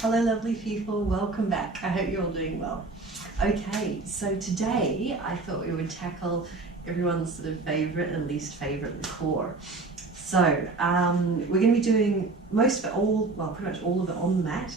Hello lovely people, welcome back. I hope you're all doing well. Okay, so today I thought we would tackle everyone's sort of favourite and least favourite, the core. So we're going to be doing most of it pretty much all of it on the mat.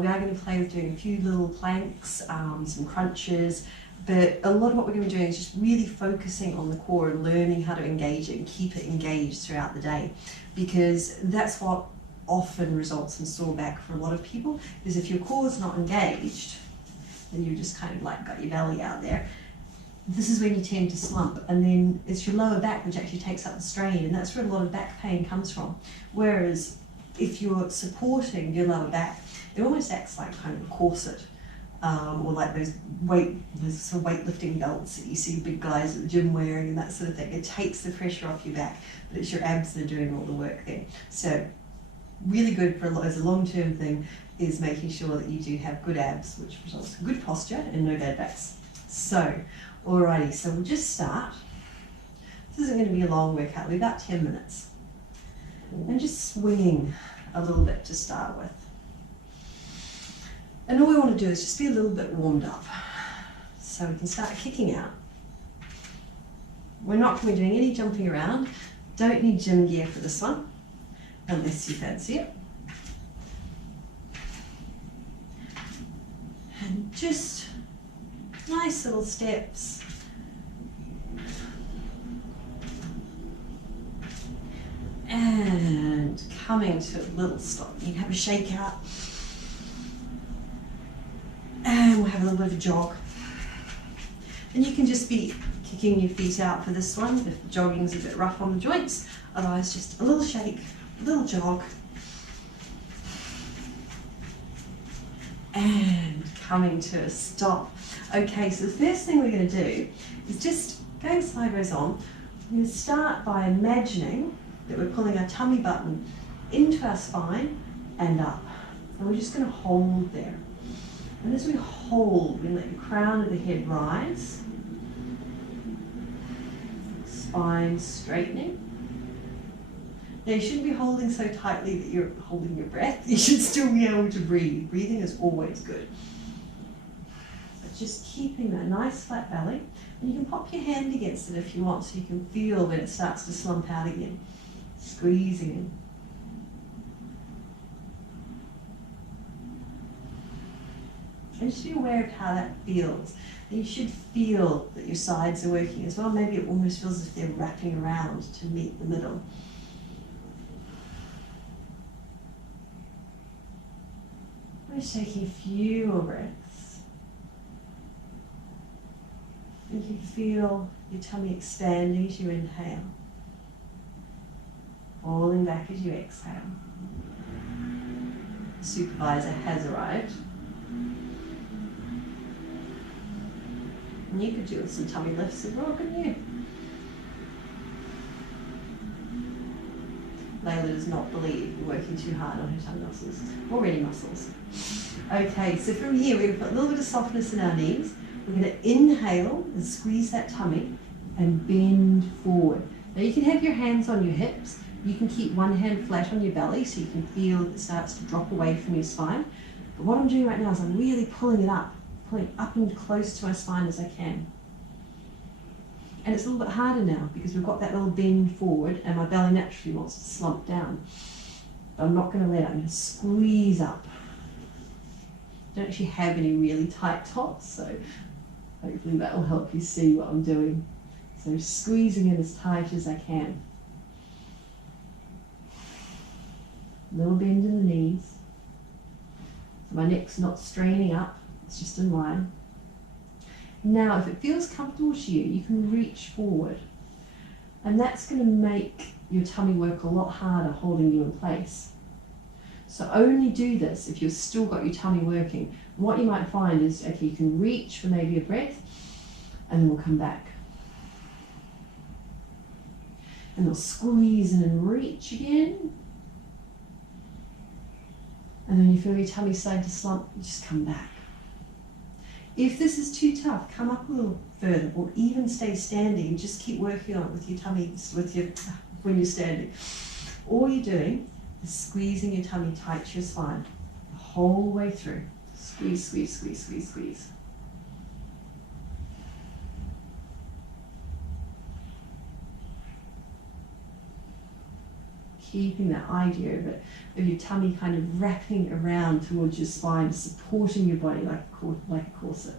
We are going to play with doing a few little planks, some crunches, but a lot of what we're going to be doing is just really focusing on the core and learning how to engage it and keep it engaged throughout the day, because that's what often results in sore back for a lot of people. Is if your core is not engaged, then you just kind of like got your belly out there. This is when you tend to slump, and then it's your lower back which actually takes up the strain, and that's where a lot of back pain comes from. Whereas if you're supporting your lower back, it almost acts like kind of a corset, or like those sort of weightlifting belts that you see big guys at the gym wearing and that sort of thing. It takes the pressure off your back, but it's your abs that are doing all the work there. So really good as a long-term thing is making sure that you do have good abs, which results in good posture and no bad backs. So, alrighty, so we'll just start. This isn't going to be a long workout, it'll be about 10 minutes. And just swinging a little bit to start with. And all we want to do is just be a little bit warmed up. So we can start kicking out. We're not going to be doing any jumping around. Don't need gym gear for this one, unless you fancy it. And just nice little steps. And coming to a little stop. You can have a shake out. And we'll have a little bit of a jog. And you can just be kicking your feet out for this one if jogging's a bit rough on the joints. Otherwise, just a little shake, a little jog. And coming to a stop. Okay, so the first thing we're going to do is just going sideways on. We're going to start by imagining that we're pulling our tummy button into our spine and up. And we're just going to hold there. And as we hold, we let the crown of the head rise. Spine straightening. Now you shouldn't be holding so tightly that you're holding your breath. You should still be able to breathe. Breathing is always good. But just keeping that nice flat belly. And you can pop your hand against it if you want, so you can feel when it starts to slump out again. Squeezing in. And just be aware of how that feels. And you should feel that your sides are working as well. Maybe it almost feels as if they're wrapping around to meet the middle. Just taking a few more breaths. And you can feel your tummy expanding as you inhale. Falling back as you exhale. The supervisor has arrived. And you could do some tummy lifts as well, couldn't you? Layla does not believe you're working too hard on her tummy muscles, or any muscles. Okay, so from here we're going to put a little bit of softness in our knees. We're going to inhale and squeeze that tummy and bend forward. Now you can have your hands on your hips. You can keep one hand flat on your belly so you can feel it starts to drop away from your spine. But what I'm doing right now is I'm really pulling up and close to my spine as I can. And it's a little bit harder now because we've got that little bend forward and my belly naturally wants to slump down. But I'm not going to let it. I'm going to squeeze up. I don't actually have any really tight tops, so hopefully that will help you see what I'm doing. So squeezing in as tight as I can. Little bend in the knees. So my neck's not straining up, it's just in line. Now, if it feels comfortable to you, you can reach forward. And that's going to make your tummy work a lot harder holding you in place. So only do this if you've still got your tummy working. What you might find is, okay, you can reach for maybe a breath, and then we'll come back. And we'll squeeze in and reach again. And then you feel your tummy starting to slump, just come back. If this is too tough, come up a little further, or even stay standing and just keep working on it with your tummy, when you're standing. All you're doing is squeezing your tummy tight to your spine. the whole way through. Squeeze, squeeze, squeeze, squeeze, squeeze. Keeping that idea of your tummy kind of wrapping around towards your spine, supporting your body like a corset.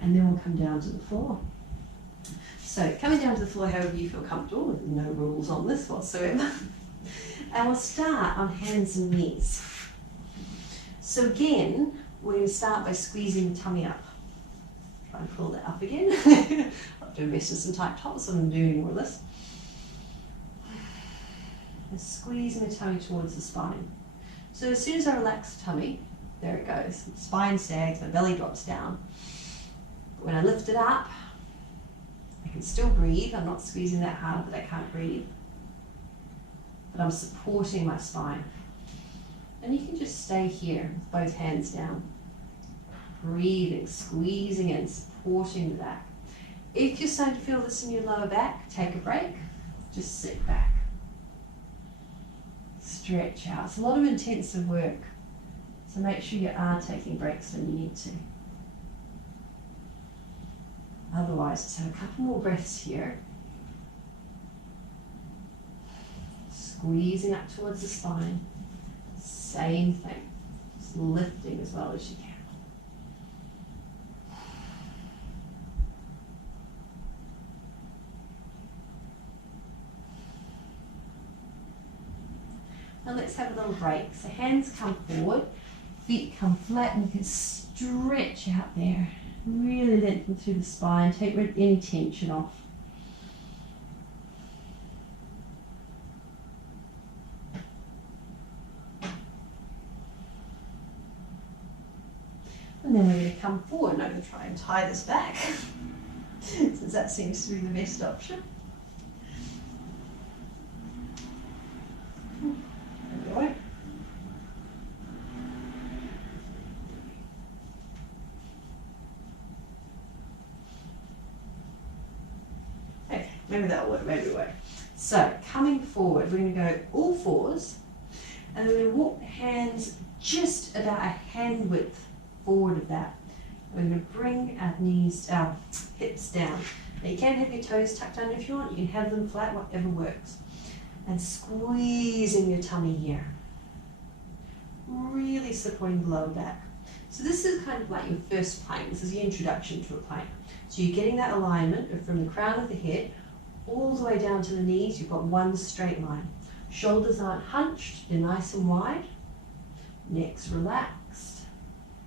And then we'll come down to the floor. So coming down to the floor however you feel comfortable, with no rules on this whatsoever. And we'll start on hands and knees. So again, we're going to start by squeezing the tummy up. Try and pull that up again. I'll do invest in some tight tops, so I'm doing more of this. And squeezing the tummy towards the spine. So as soon as I relax the tummy, there it goes. The spine sags, my belly drops down. But when I lift it up, I can still breathe. I'm not squeezing that hard that I can't breathe. But I'm supporting my spine. And you can just stay here with both hands down. Breathing, squeezing in, supporting the back. If you're starting to feel this in your lower back, take a break. Just sit back. Stretch out. It's a lot of intensive work. So make sure you are taking breaks when you need to. Otherwise, just have a couple more breaths here. Squeezing up towards the spine. Same thing. Just lifting as well as you can. Now let's have a little break. So hands come forward, feet come flat, and you can stretch out there. Really lengthen through the spine, take any tension off. And then we're going to come forward, and I'm going to try and tie this back, since that seems to be the best option. There we go. Okay, maybe that'll work, maybe it won't. So, coming forward, we're going to go all fours, and then we're going to walk the hands just about a hand width forward of that. We're going to bring our knees, our hips down. Now you can have your toes tucked under if you want, you can have them flat, whatever works. And squeezing your tummy here. Really supporting the lower back. So this is kind of like your first plank. This is the introduction to a plank. So you're getting that alignment from the crown of the head all the way down to the knees. You've got one straight line. Shoulders aren't hunched, they're nice and wide. Neck's relaxed.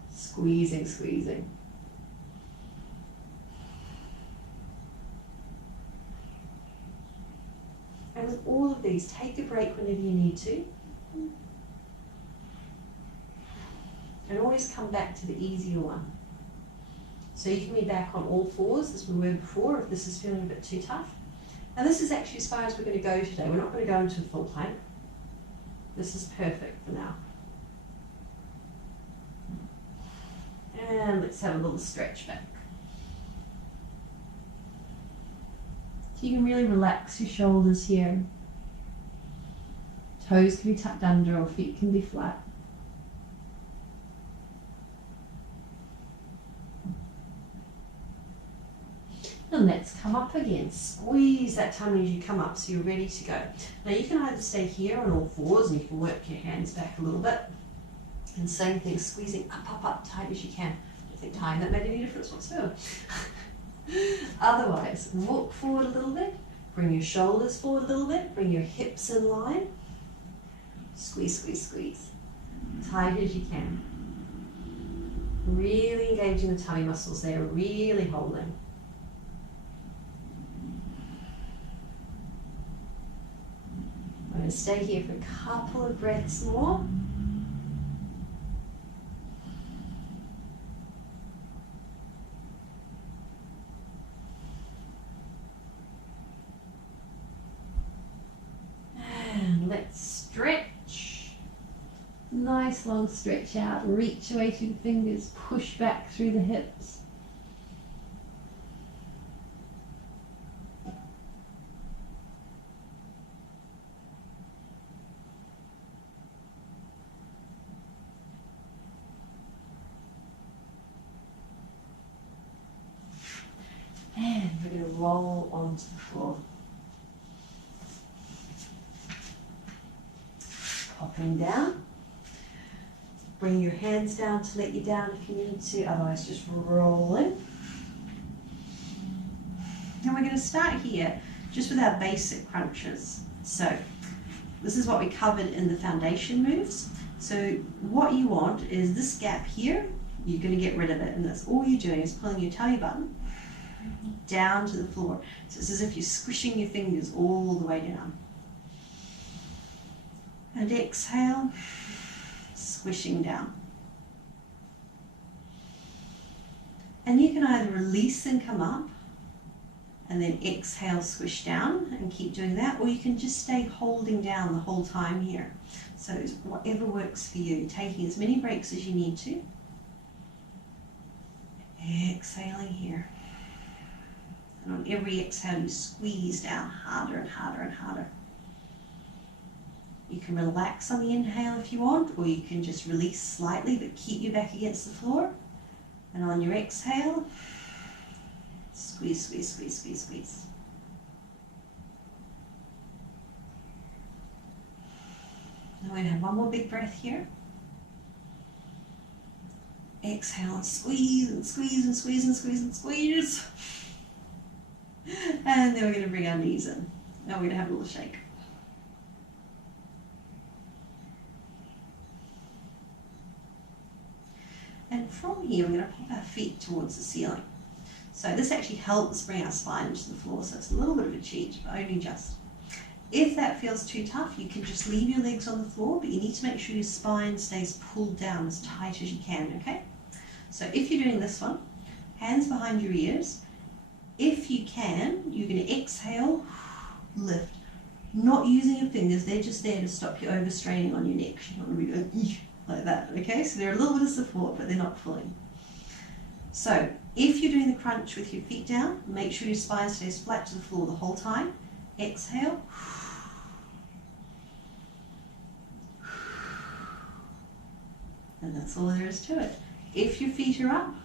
Squeezing, squeezing. And with all of these, take a break whenever you need to. And always come back to the easier one. So you can be back on all fours as we were before if this is feeling a bit too tough. And this is actually as far as we're going to go today. We're not going to go into a full plank. This is perfect for now. And let's have a little stretch back. So you can really relax your shoulders here. Toes can be tucked under or feet can be flat. And let's come up again. Squeeze that tummy as you come up so you're ready to go. Now you can either stay here on all fours and you can work your hands back a little bit. And same thing, squeezing up, tight as you can. I don't think tying that made any difference whatsoever. Otherwise, walk forward a little bit, bring your shoulders forward a little bit, bring your hips in line. Squeeze, squeeze, squeeze. Tight as you can. Really engaging the tummy muscles there, really holding. I'm going to stay here for a couple of breaths more. And let's stretch. Nice long stretch out. Reach away through the fingers, push back through the hips. roll onto the floor. Popping down. Bring your hands down to let you down if you need to, otherwise just rolling. Now we're going to start here just with our basic crunches. So this is what we covered in the foundation moves. So what you want is this gap here, you're going to get rid of it, and that's all you're doing is pulling your tummy button down to the floor. So it's as if you're squishing your fingers all the way down. And exhale, squishing down. And you can either release and come up, and then exhale, squish down, and keep doing that, or you can just stay holding down the whole time here. So whatever works for you, taking as many breaks as you need to. Exhaling here. And on every exhale, you squeeze down harder and harder and harder. You can relax on the inhale if you want, or you can just release slightly, but keep your back against the floor. And on your exhale, squeeze, squeeze, squeeze, squeeze, squeeze. Now we're going to have one more big breath here. Exhale and squeeze and squeeze and squeeze and squeeze and squeeze. And then we're going to bring our knees in. Now we're going to have a little shake. And from here, we're going to pop our feet towards the ceiling. So this actually helps bring our spine into the floor, so it's a little bit of a cheat, but only just. If that feels too tough, you can just leave your legs on the floor, but you need to make sure your spine stays pulled down as tight as you can, okay? So if you're doing this one, hands behind your ears. If you can, you're going to exhale, lift. Not using your fingers, they're just there to stop you overstraining on your neck. You don't want to be going like that, okay? So they're a little bit of support, but they're not pulling. So if you're doing the crunch with your feet down, make sure your spine stays flat to the floor the whole time. Exhale. And that's all there is to it. If your feet are up,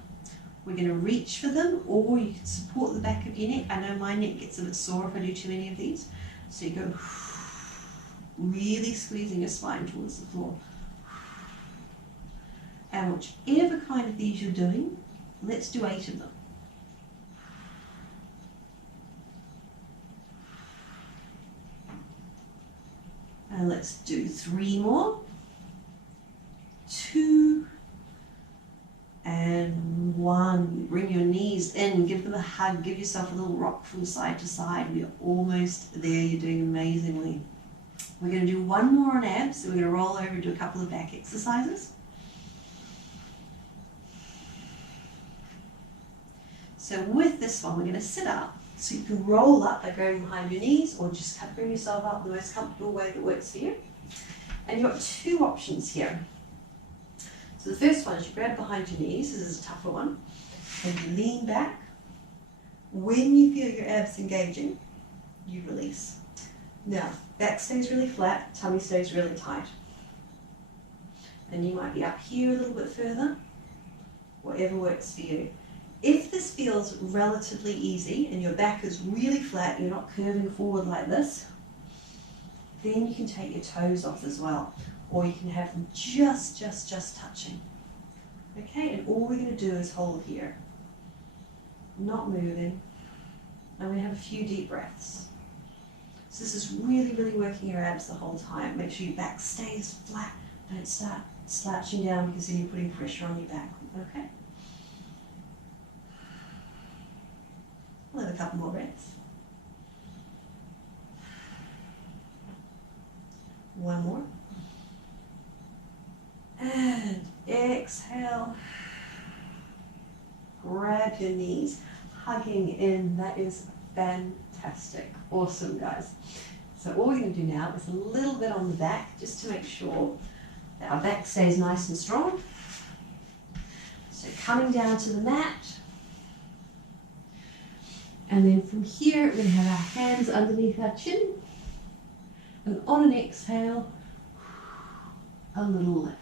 we're going to reach for them, or you can support the back of your neck. I know my neck gets a bit sore if I do too many of these. So you go really squeezing your spine towards the floor. And whichever kind of these you're doing, let's do 8 of them. And let's do 3 more. 2 and 1. Bring your knees in, give them a hug, give yourself a little rock from side to side. We're almost there, you're doing amazingly. We're going to do 1 more on abs, so we're going to roll over and do a couple of back exercises. So with this one, we're going to sit up. So you can roll up by going behind your knees, or just bring yourself up the most comfortable way that works for you. And you've got 2 options here. So the first one is you grab behind your knees. This is a tougher one. And you lean back. When you feel your abs engaging, you release. Now, back stays really flat, tummy stays really tight. And you might be up here a little bit further, whatever works for you. If this feels relatively easy and your back is really flat, you're not curving forward like this, then you can take your toes off as well. Or you can have them just touching. Okay, and all we're going to do is hold here. Not moving. And we're going to have a few deep breaths. So this is really, really working your abs the whole time. Make sure your back stays flat. Don't start slouching down because then you're putting pressure on your back. Okay? We'll have a couple more breaths. 1 more. And exhale. Grab your knees, hugging in. That is fantastic. Awesome, guys. So all we're going to do now is a little bit on the back, just to make sure that our back stays nice and strong. So coming down to the mat. And then from here, we're going to have our hands underneath our chin. And on an exhale, a little lift.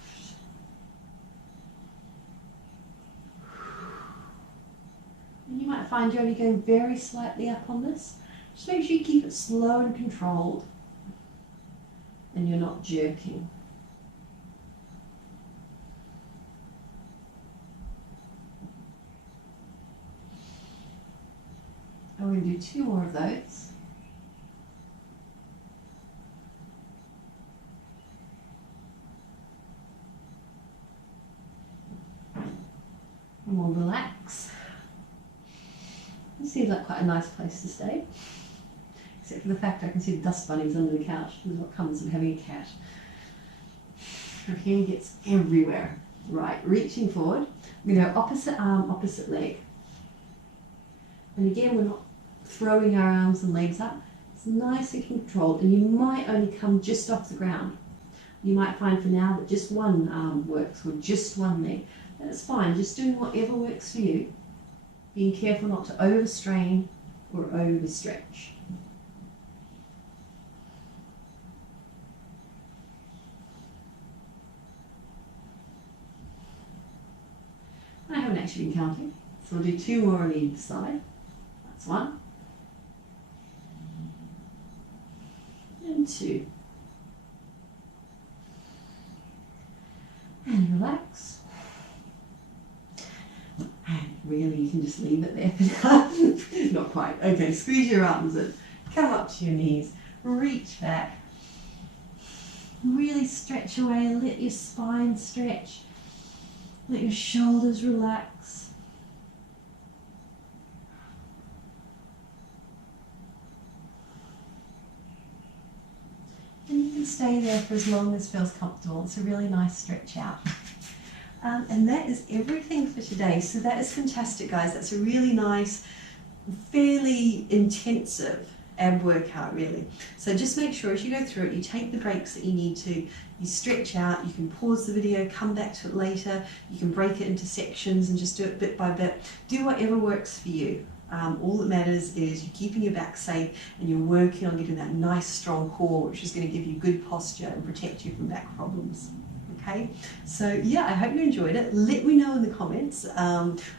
And you might find you're only going very slightly up on this. Just make sure you keep it slow and controlled and you're not jerking. I'm going to do 2 more of those. And we'll relax. This seems like quite a nice place to stay. Except for the fact I can see the dust bunnies under the couch. This is what comes with having a cat. Her hair gets everywhere. Right, reaching forward. I'm going to go opposite arm, opposite leg. And again, we're not throwing our arms and legs up. It's nice and controlled, and you might only come just off the ground. You might find for now that just one arm works or just one leg. That's fine, just doing whatever works for you. Being careful not to overstrain or overstretch. I haven't actually been counting, so we'll do 2 more on either side. That's 1. And 2. And relax. And really, you can just leave it there for now. Not quite. Okay, squeeze your arms in. Come up to your knees. Reach back. Really stretch away. Let your spine stretch. Let your shoulders relax. And you can stay there for as long as feels comfortable. It's a really nice stretch out. And that is everything for today. So that is fantastic, guys. That's a really nice, fairly intensive ab workout, really. So just make sure as you go through it, you take the breaks that you need to, you stretch out, you can pause the video, come back to it later, you can break it into sections and just do it bit by bit. Do whatever works for you. All that matters is you're keeping your back safe and you're working on getting that nice strong core, which is going to give you good posture and protect you from back problems. Okay, so yeah, I hope you enjoyed it. Let me know in the comments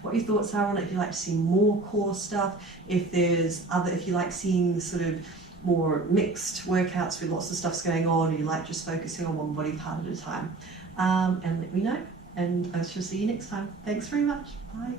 what your thoughts are on it. If you'd like to see more core stuff, if you like seeing sort of more mixed workouts with lots of stuff's going on, or you like just focusing on one body part at a time. And let me know, and I shall see you next time. Thanks very much. Bye.